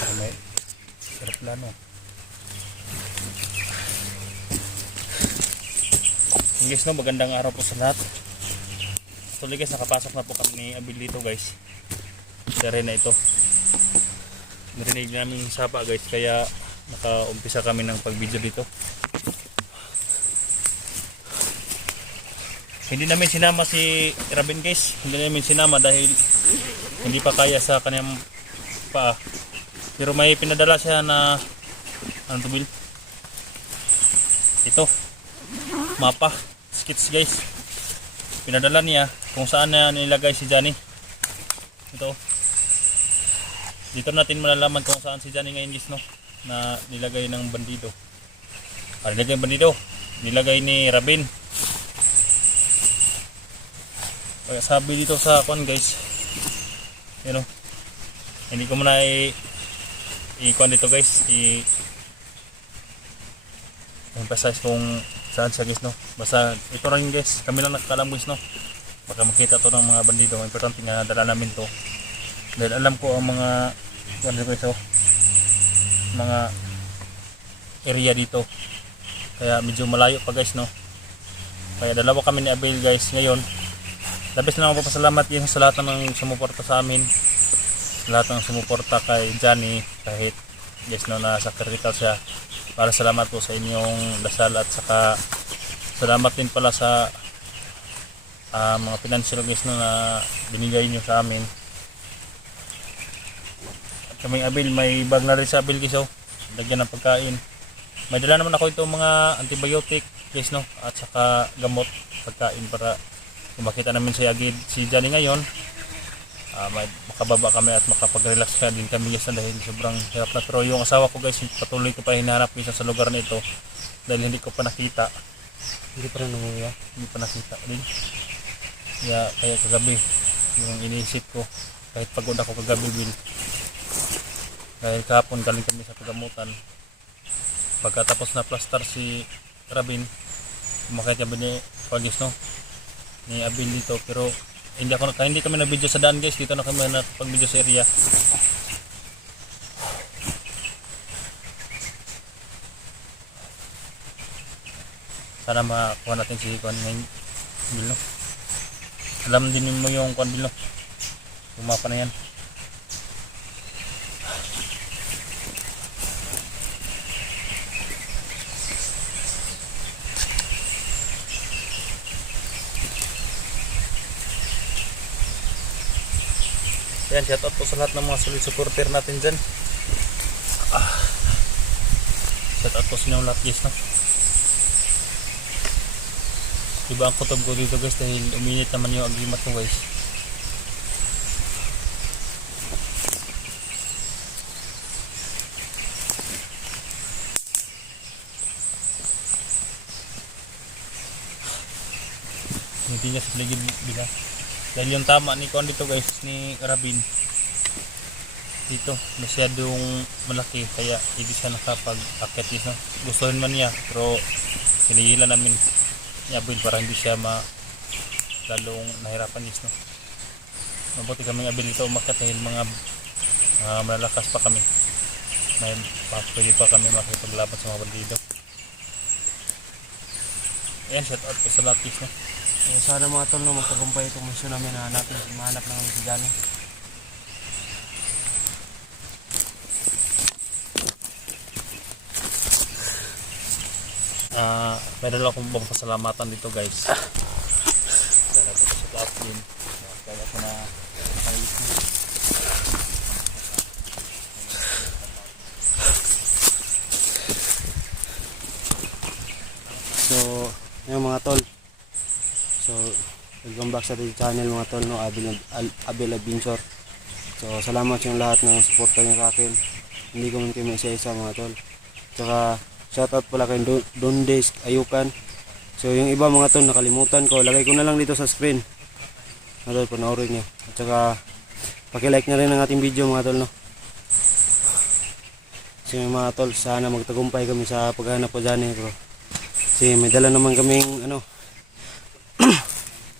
May aeroplano. Guys, no, magandang araw po sa lahat. Actually guys, nakapasok na po kami ni Abil dito guys. Dere na ito. Narinig namin yung sapa guys, kaya nakaumpisa kami ng pag-video dito. Hindi namin sinama si Robin guys. Hindi namin sinama dahil hindi pa kaya sa kanyang paa. Pero may pinadala siya na ano to, Bill? Ito. Mapa. Skits guys. Pinadala niya kung saan na nilagay si Johnny. Ito. Dito natin malalaman kung saan si Johnny ngayon guys, no? Na nilagay ng bandido. Nilagay ng bandido. Nilagay ni Robin. Kaya sabi dito sa kwan guys, you know, hindi ko muna i-kwan dito guys, i-emphasize kung saan siya guys, no. Basta ito rin guys, kami lang nakakalam guys, no. Baka makita to ng mga bandido. Importante nga dala namin to dahil alam ko ang mga kwan dito guys, oh, mga area dito, kaya medyo malayo pa guys, no. Kaya dalawa kami ni Abel guys ngayon. Labis na ako papasalamat yun sa lahat ng sumuporta sa amin, sa lahat ng sumuporta kay Johnny, kahit guys, no, na sakritikal siya. Para salamat po sa inyong dasal at saka salamat din pala sa mga financial guys, no, na binigay nyo sa amin. At kaming Abil, may bag na rin sa Abil guys, oh, lagyan ng pagkain. May dala naman ako itong mga antibiotic guys, no, at saka gamot, pagkain para kung makita namin si Johnny ngayon, makababa kami at makapag-relax ka din kami guys, dahil sobrang hirap na. Pero yung asawa ko guys, patuloy ko pa hinahanap minsan sa lugar na ito dahil hindi ko pa nakita. Hindi pa rin umuwi, hindi pa nakita din. Kaya kagabi yung iniisip ko, kahit pagod ako kagabi, Bill, dahil kahapon galing kami sa pagamutan. Pagkatapos na plaster si Robin, kumakit kami ni Pagis, no, ni Abil dito, pero hindi kami na video sa daan guys. Dito na kami nakapag-video sa area. Sana makakuha natin si Kwan ngayon, Bill, no? Alam din mo yung Kwan, Bill, no? Umapa na yan. Yan, shout out po sa lahat ng mga solid supporter natin dyan. Shout out po sa inyong lahat guys, no? Iba ang kutob ko dito guys dahil uminit naman yung agimat ko guys. Hindi niya sa ligid bila. Dahil yung tama ni Kwan dito guys, ni Robin, dito masyadong malaki, kaya hindi siya nakapag-akit guys, no? Gustuhin man niya, pero hinihila namin ni Abel para hindi siya lalong nahirapan guys, no? Mabuti kami Abel dito umakyat dahil mga malalakas pa kami, pwede pa kami makipaglaban sa mga bandido. Ayan, shout out po sa lahat guys, no? Sana mga tol, no, magtagumpay itong misyon namin na mahanap namin si Johnny. Meron lang akong pasalamatan dito guys. Sana po sa lahat din. Kaya ko na pangit mo. So, yung mga tol, so welcome back sa ating channel mga tol, no, Abel Adventure. So salamat sa lahat ng suporta niyo sa akin. Hindi ko man kayo isa-isa mga tol. Tsaka shoutout pala kay Dondes Ayukan. So yung iba mga tol nakalimutan ko, lagay ko na lang dito sa screen mga tol, panoorin nyo. At saka paki-like na rin ang ating video mga tol, no. So mga tol, sana magtagumpay kami sa paghahanap ko dyan, bro. Kasi may dala naman kaming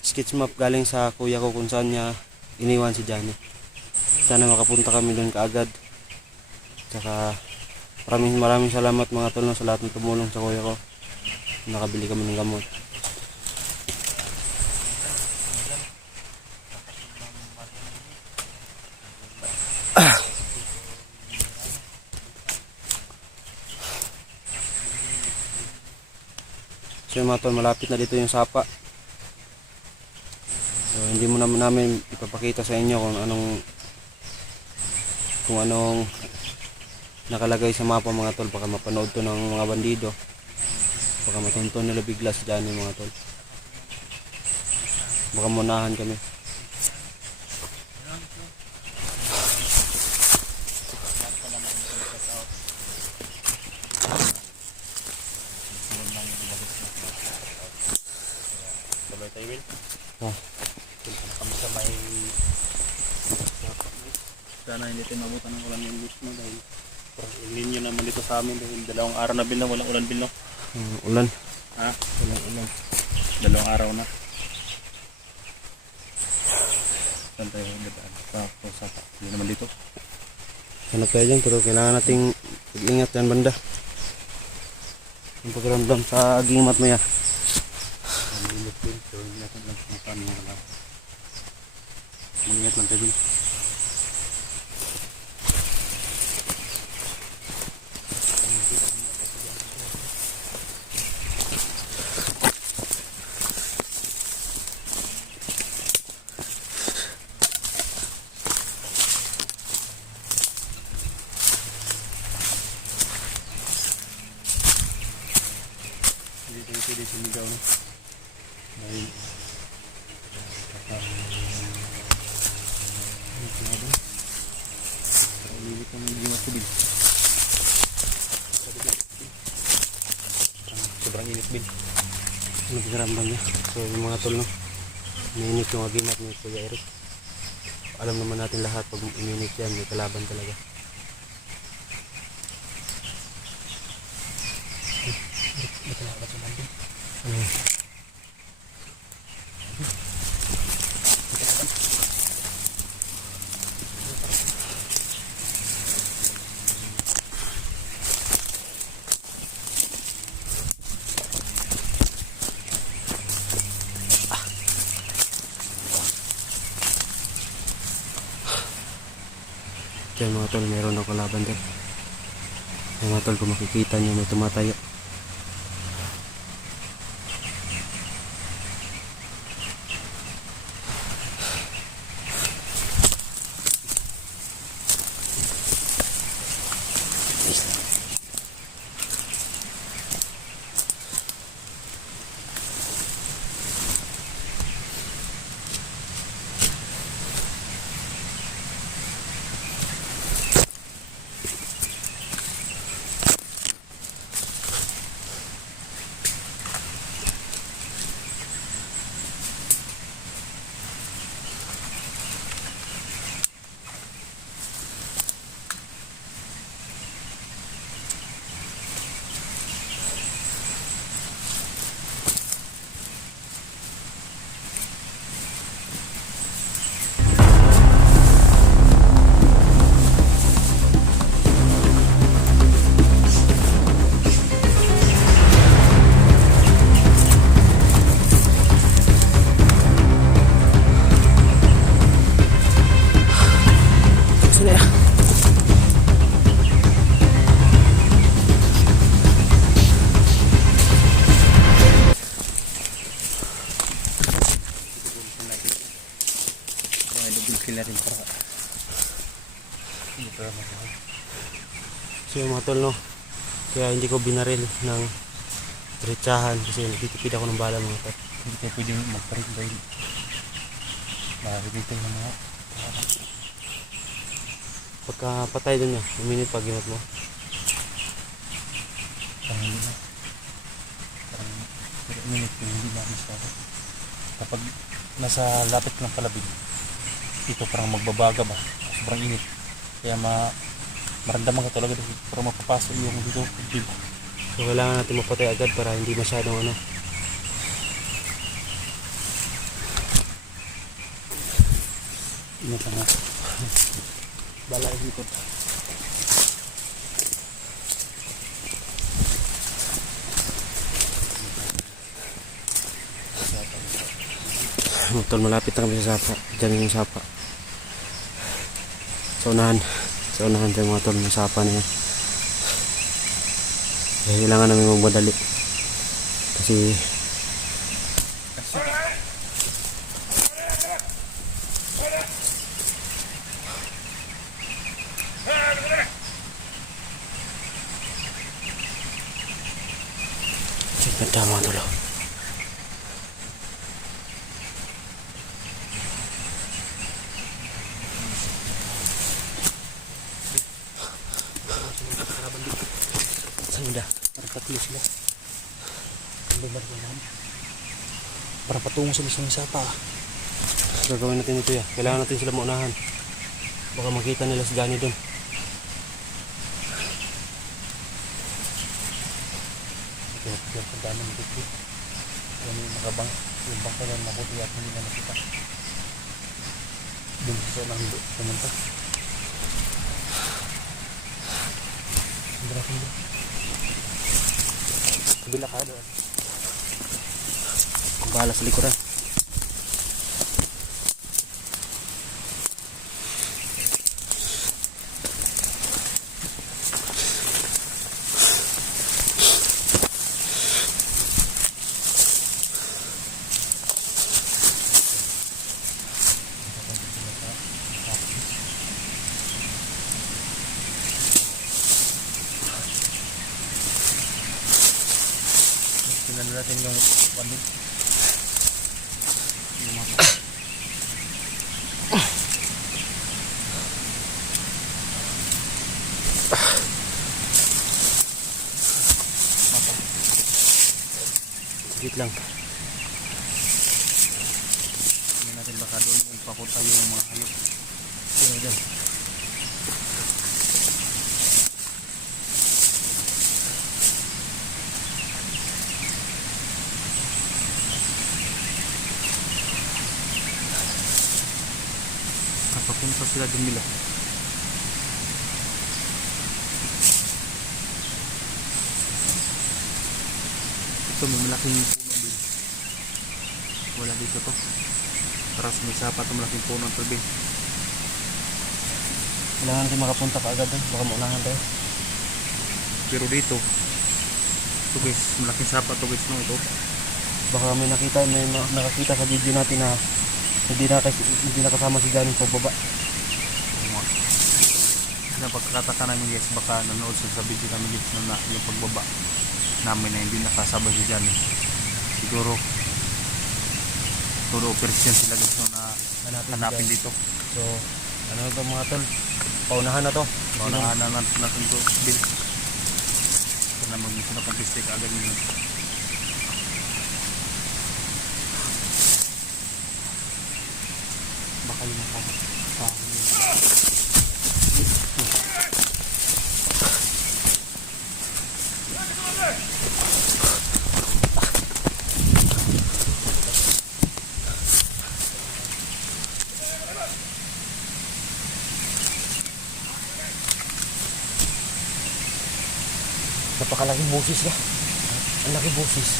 sketch map galing sa kuya ko kung saan niya iniwan si Johnny. Sana makapunta kami doon kaagad. Tsaka maraming salamat mga tol no, sa lahat ng tumulong sa kuya ko. Nakabili kami ng gamot. So yun mga tol, malapit na dito yung sapa. So hindi mo naman namin ipapakita sa inyo kung anong nakalagay sa mapa mga tol. Baka mapanood to ng mga bandido. Baka matunton nila bigla sa dyan mga tol. Baka munahan kami. Sabay tayo, Will. Ah. Punta na kami sa may... Sana hindi tayo mabutan ng ulan yung list mo dahil parang ninyo naman dito sa amin dahil 2 araw na, Bill, na walang ulan, Bill, no? Ulan. Ha? Walang ulan. 2 araw na. Saan tayo dadaan? Sa hindi naman dito. Hanap tayo dyan pero kailangan nating mag-ingat yan banda. Yung pagramdam sa agimat mo yan. Ang init, Bill. So hindi natin lang kung saan mga lang. Mag-ingat lang tayo, Bill. Hindi tayo pwede sumigaw, no? Dahil ulilit ang mga tubig. Sobrang init, Bill. Ano pagramdam niya? So yung mga tol no, uminit yung agimat ni Kuya Eric. Alam naman natin lahat pag uminit yan, may kalaban talaga. Kaya mga tol, meron daw kalaban din. Kaya mga tol, kung makikita nyo may tumatayo. natin para hindi para mabuhay. So yung mga tol no, kaya hindi ko binaril ng diretsahan kasi nagtitipid ako ng bala mga tol. Hindi tayo pwede magparin dahil maririnig tayo ng mga pagka patay dun niya, uminit pag ginat mo. parang hindi na parang minute yung hindi na masyado. Kapag nasa lapit ng palabig ito parang magbabaga ba, sobrang init kaya maramdaman ka talaga dito para mapapasok yung dito. So kailangan natin mapatay agad para hindi masyadong ano. Init lang ha. Bala yung likod. Tol, malapit na kami sa sapa. Diyan yung sapa. Sa unahan. Sa unahan tayo mga tol, yung sapa na yan. Kaya kailangan namin magmadali. Kasi ganda mga tol. Saan ganda? Para tatlo sila. Para patungo sila sa sapa. Gagawin natin ito ya. Kailangan natin sila maunahan. Baka makita nila si Johnny doon. Kaya ang dami ng dito. Alam mo yung makabang. Yung bangka lang mabuti at hindi na nakita. Doon sa nang pumunta. Ang natin doon. Kabila ka doon. Kung bahala sa likuran. Tingnan natin yung bandit. Saglit lang. Tingnan natin baka doon yung papunta yung mga hayop. Sino dyan? Papunta sila dun nila. Ito may malaking puno din. Wala dito to. Para sa may sapa ito malaking puno ng tubig. Kailangan natin makapunta kaagad doon. Baka maunahan tayo. Pero dito ito guys, malaking sapa to guys, no, ito. Baka may nakakita sa video natin na hindi nakasama si Johnny pagbaba. Na pagkakataka namin guys, baka nanood sila sa video namin guys na yung pagbaba namin na hindi nakasabay si Johnny. Siguro operasyon sila guys, no, na hanapin dito. So ano ito mga tol, paunahan na to. Paunahan na natin to Bill. Ito na mag-isunod ang piste ka agad nila. Baka yung makakapahon. Napakalaking boses ya. Ang laki boses.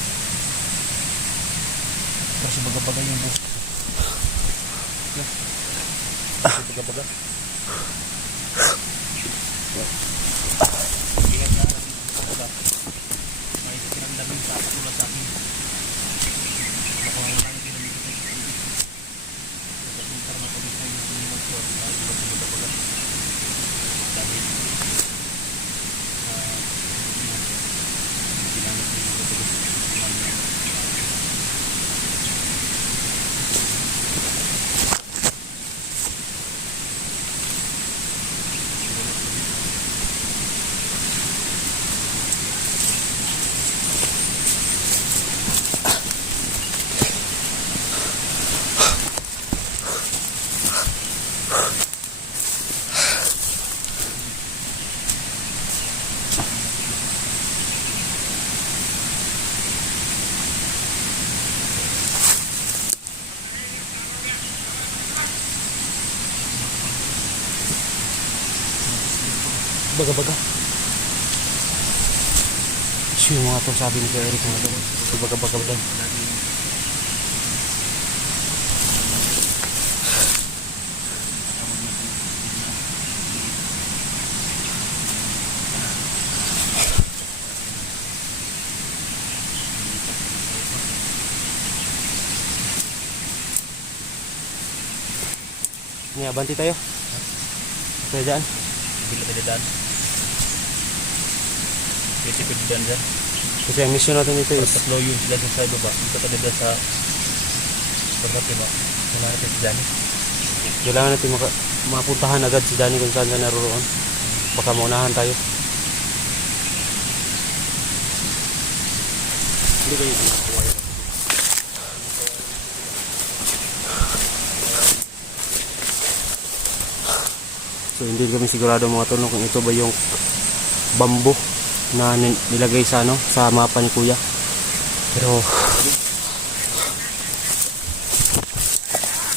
Kasi baga-baga yung buhok. Baga-baga. Ingat na lang. May kinamdamin sa tulad sa akin. Baka lang din namin ito. Kasi karma ko din yung sinimot ko. Baga-baga. Dahil ginamit din ito. Baga-baga. So yung mga to sabi ni Kuya Eric mga tol. So baga-baga doon. Niya, banti tayo. Kaya dyan. Bila tayo daan. Kasi pwede daan dyan. Kasi ang mission natin dito is Tatlo yun sila dun sa baba. Dito tayo dyan sa pagkapi mo. Wala natin si Johnny. kailangan natin mapuntahan agad si Danny kung saan siya naroon. Baka maunahan tayo. Hindi kayo kumakuha yan. So hindi kami sigurado mga tol kung ito ba yung bamboo na nilagay sa sa mapa ni Kuya. Pero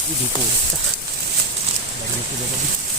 hindi po. Dami na sila gabi.